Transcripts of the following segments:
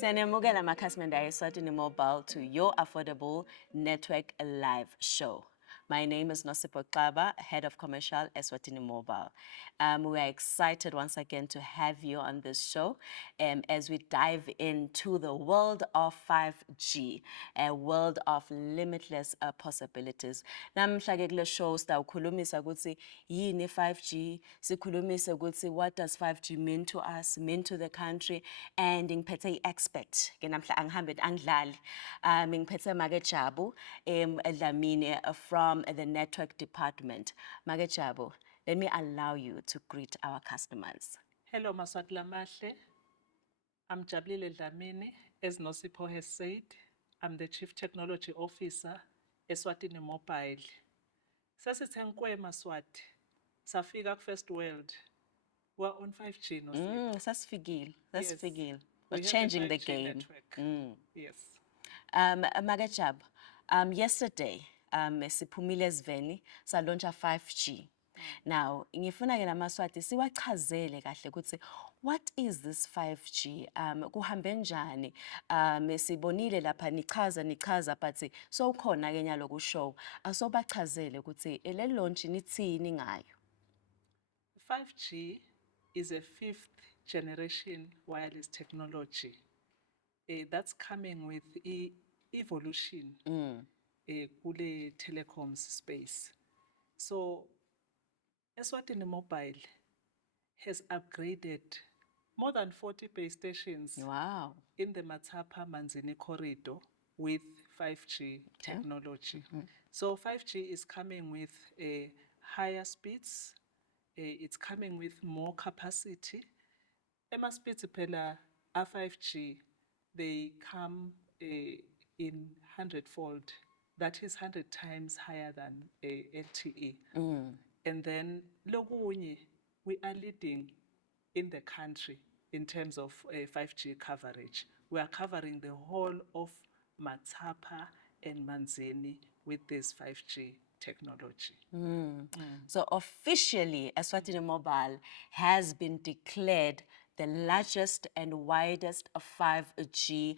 Siyanemukela amakhasimende ayeSwatini Mobile to your affordable network live show. My name is Nosipho Xaba, Head of Commercial Eswatini Mobile. We are excited once again to have you on this show as we dive into the world of 5G, a world of limitless possibilities. Namhlanje kule show sitawukhulumisa ukuthi yini 5G, sikhulumise ukuthi what does 5G mean to us, mean to the country, and ngiphethe i-expert ke namhla angihambe angidlali ngiphethe Make Jabu Dlamini from the network department. Make Jabu, let me allow you to greet our customers. Hello, Maswati Lamahle. I'm Jabulile Dlamini. As Nosipho has said, I'm the Chief Technology Officer eSwatini Mobile. Sasithe Maswati, safika First World. We're on 5G, Nosipho. Sasifikile. Yes. We're We have a changing the 5G game. network. Yes. Make Jabu, yesterday siphumile eziveni sa launcha 5G. Now, ngifuna ke namaswati siwachazele kahle ukuthi what is this 5G? Kuhambe njani? Sibonile lapha nichaza but so khona ke nyalo ku show. Asobachazele ukuthi le launch nithini ngayo. 5G is a fifth generation wireless technology. That's coming with evolution kule telecoms space. So Eswatini Mobile has upgraded more than 40 base stations Wow. in the Matapa Manzini corridor with 5G technology. So 5G is coming with higher speeds. It's coming with more capacity. Ema speeds phela a 5G, they come in 100-fold. That is 100 times higher than LTE. And then lokunye, we are leading in the country in terms of 5G coverage. We are covering the whole of Matapa and Manzini with this 5G technology. So officially, Eswatini Mobile has been declared the largest and widest 5G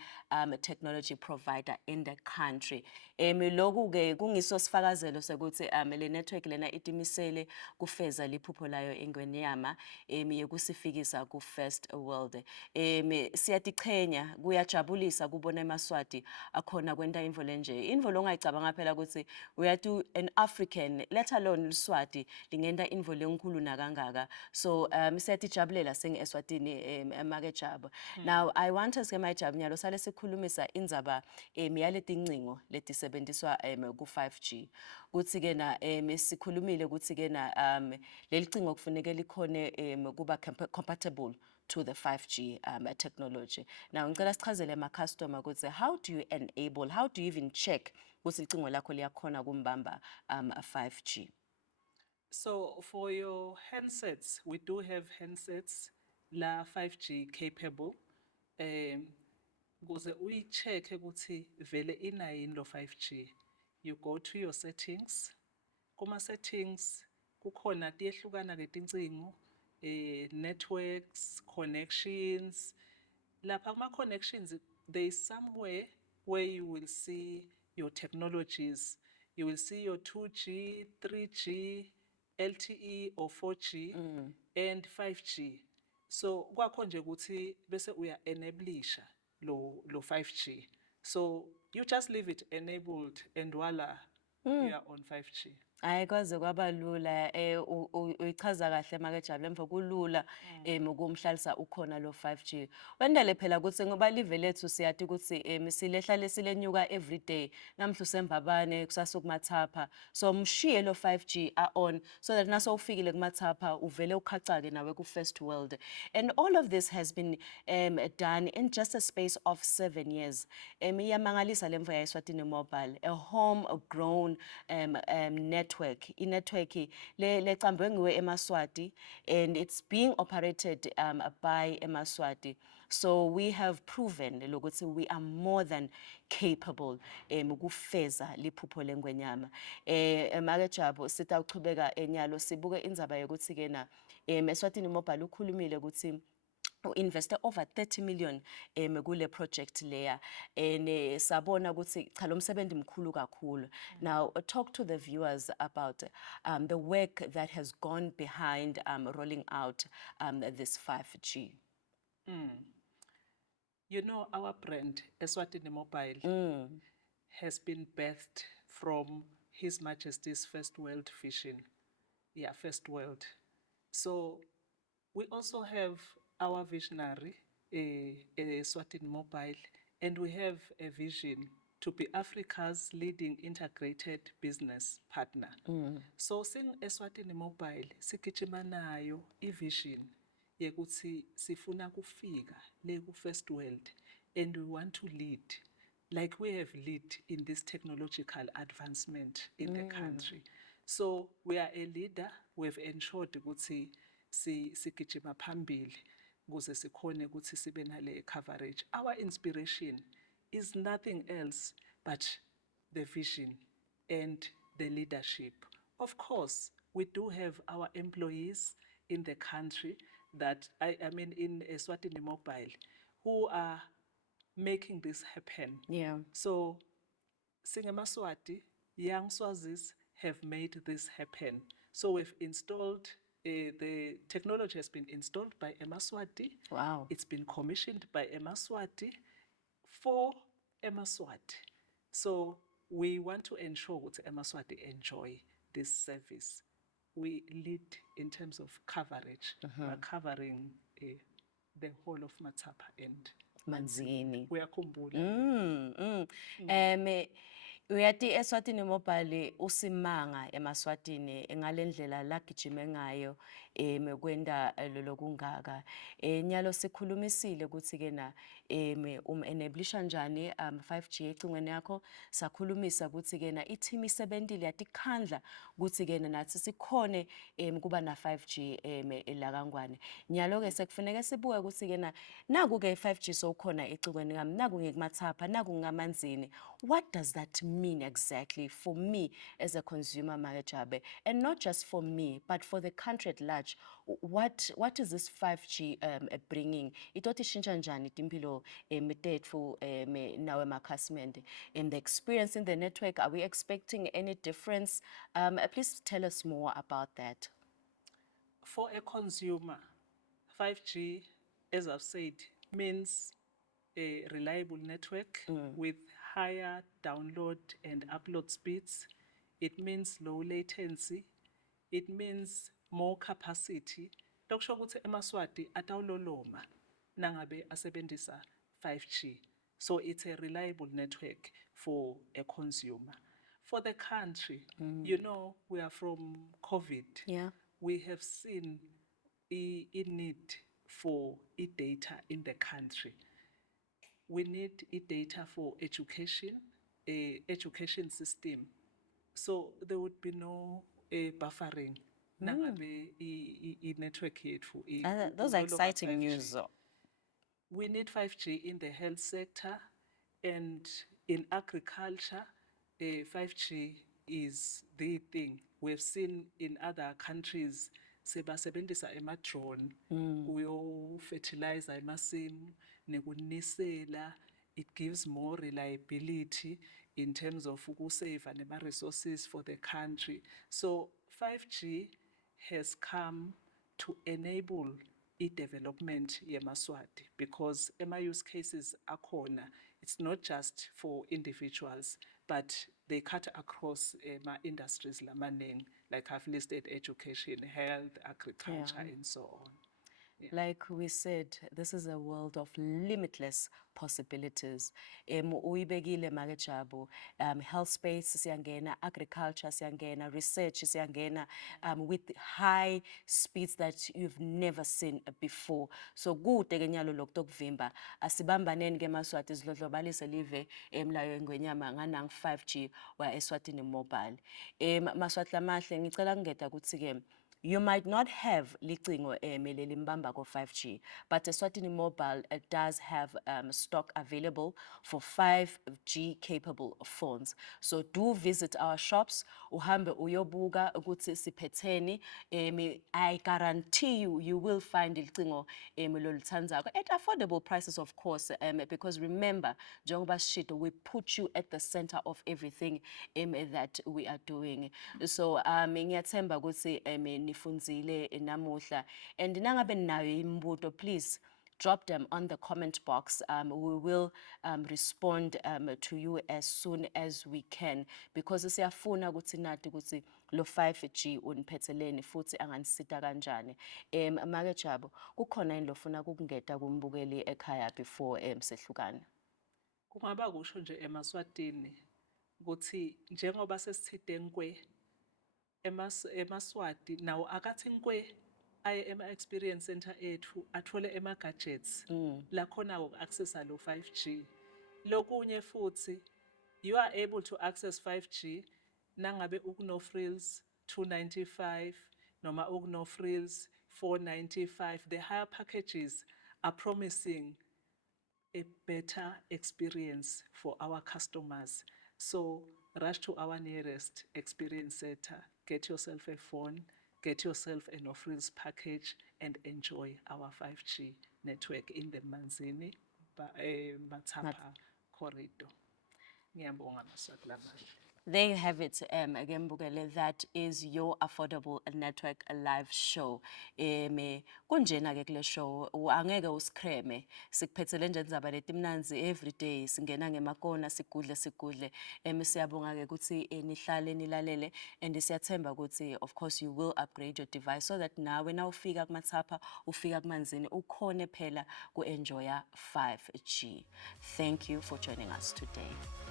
technology provider in the country. Loku ke kungiso sifakazelo sokuthi le network lena itimisele kufeza liphupho layo engwenyama yekusifikisa ku First World. Siyatiqhenya kuyajabulisa kubona eMaswati akhona kwenta info lenje. Info longayicabanga phela ukuthi uyatu an African, let alone Swati, lingenda info lenkulu nakangaka. So siyatijabulela sing eSwatini Make Jabu. Now I want us ke my Jabu nyalo sale sikhulumisa indzaba yale tincingo letisebenziswa ku 5G. Kuthi ke na sikhulumile kuthi ke na lelicingo kufuneka likhone kuba compatible to the 5G technology. Now ngicela sichazele ama customer ukuthi how do you enable, how do you even check ukuthi licingo lakho liyakhona kumbamba 5G? So for your handsets, we do have handsets la 5G capable. Ukuze uyi-check ukuthi vele inayo yini lo 5G, you go to your settings. Kuma settings kukhona tiyehlukana ke tincingo, networks, connections. Lapha kuma connections, there is somewhere where you will see your technologies. You will see your 2G, 3G, LTE or 4G and 5G. So kwakho nje ukuthi bese uya enablisha lo 5G. So you just leave it enabled and voila, you are on 5G. Hayi kwaze kwaba lula uyichaza kahle Make Jabu lemva kulula ukumhlalisa ukhona lo 5G. Wendele phela ukuthi ngoba live lethu siyathi ukuthi silehla lesilenyuka every day. Namhla useMbabane kusasa kuMathapha. So mshiye lo 5G on so that naso ufikile kuMathapha uvele ukhacake nawe ku First World. And all of this has been done in just a space of 7 years. Iyamangalisa lemva ya eSwatini Mobile, a homegrown network. I-network lecambwe ngiwe eMaswati and it's being operated by eMaswati. So we have proven lokuthi we are more than capable ukufeza liphupho lengwenyama. Make Jabu sitawuchubeka enyalo sibuke indzaba yokuthi ke na eSwatini Mobile ukhulumile ukuthi investe over 30 million kule project leya and sabona ukuthi cha lo msebenzi mkhulu kakhulu. Now talk to the viewers about the work that has gone behind rolling out this 5G. You know, our brand, Eswatini Mobile, has been birthed from His Majesty's First World Vision. Yeah, First World. So we also have our visionary, Eswatini Mobile, and we have a vision to be Africa's leading integrated business partner. So sing Eswatini Mobile, sigijima nayo i-vision yekuthi sifuna kufika le ku-first world and we want to lead like we have led in this technological advancement in the country. So we are a leader. We've ensured ukuthi sigijima phambili ukuze sikhone ukuthi sibe nale coverage. Our inspiration is nothing else but the vision and the leadership. Of course, we do have our employees in the country that, I mean, in Eswatini Mobile, who are making this happen. Yeah. So, Singemaswati, young Swazis have made this happen. So we've installed, the technology has been installed by Emaswati. Wow. It's been commissioned by Emaswati for Emaswati. So we want to ensure that Emaswati enjoy this service. We lead in terms of coverage. We're covering the whole of Matapa and Manzini. uyakhumbula. Uyati Eswatini Mobile usimanga eMaswatini ngalendlela lagijime ngayo mekwenda lolo kungaka nyalo sikhulumisile ukuthi ke na enablisha njani 5G ecingweni yakho sakhulumisa ukuthi ke na i-team isebentile yatikhandla ukuthi ke nathi sikhone kuba na 5G la kaNgwane nyalo ke sekufuneka sibuke ukuthi ke na naku ke 5G sokhona ecingweni ngami naku ngikumathapha naku ngamanzini. What does that mean exactly for me as a consumer Magajabe, and not just for me but for the country at large? What is this 5G bringing? Itoti shintsha njani timpilo metetfu nawe makhasimende in the experience in the network? Are we expecting any difference? Please tell us more about that. For a consumer, 5G, as I've said, means a reliable network with higher download and upload speeds. It means low latency. It means more capacity. Lokusho ukuthi eMaswati atawuloloma nangabe asebenzisa 5G. So it's a reliable network for a consumer. For the country, you know, we are from COVID. Yeah. We have seen a need for data in the country. We need data for education, education system. So there would be no buffering. Nangabe network yethu Those are exciting 5G. news. We need 5G in the health sector and in agriculture. 5G is the thing. We've seen in other countries sebasebenzisa ama-drone kuyo-fertilizer emasimu nekunisela. It gives more reliability in terms of ukuseva nema-resources for the country. So 5G has come to enable i-development yeMaswati because ema-use cases akhona, it's not just for individuals, but they cut across ma-industries lamaning, like I've listed education, health, agriculture, and so on. Like we said, this is a world of limitless possibilities. Uyibekile Magajabu, health space siyangena, agriculture siyangena, research siyangena, with high speeds that you've never seen before. So kude ke nyalo lokutokuvimba asibambaneni ke Maswati sidlodlobalise live emlayo engwenyama nganang 5G wa Eswatini Mobile. Maswati lamahle ngicela ngingeda ukuthi ke You might not have licingo leli mbamba ko 5G, but Eswatini Mobile does have stock available for 5G capable phones. So do visit our shops, uhambe uyobuka ukuthi siphetheni. I guarantee you will find licingo lolithandzako at affordable prices, of course, because remember, njengoba sishilo, we put you at the center of everything that we are doing. So ngiyathemba ukuthi nifunzile namuhla, and nangabe nayo imibuto, please drop them on the comment box. We will respond to you as soon as we can, because siyafuna ukuthi nathi ukuthi lo 5G uniphetheleni futhi anganisita kanjani. Make Jabu, kukhona yini lofuna ukungeta kumbukeli ekhaya before sehlukana? Kungaba kusho nje eMaswatini ukuthi njengoba sesithide nkwe eMaswati nawo akathi nkwe aye ema-experience center ethu athole ema-gadgets la khona uku-accessa lo 5G. Lokunye futhi you are able to access 5G nangabe ukuno-frills 295 noma ukuno-frills 495. The higher packages are promising a better experience for our customers. So rush to our nearest experience center, get yourself a phone, get yourself a no-frills package, and enjoy our 5G network in the Manzini Matapa corridor. Ngiyabonga Maswati Lamanje. There you have it, again, Bugele, that is your Affordable Network live show. Kunjena ke kule show, angeke usikreme, sikuphethele nje indzaba letimnanzi every day, singena ngemakona, sigudle. Siyabonga ke ukuthi nihlale nilalele, and siyathemba ukuthi, of course, you will upgrade your device so that nawe na ufika kuMathapha, ufika kuManzini, ukhone phela ku-enjoya 5G. Thank you for joining us today.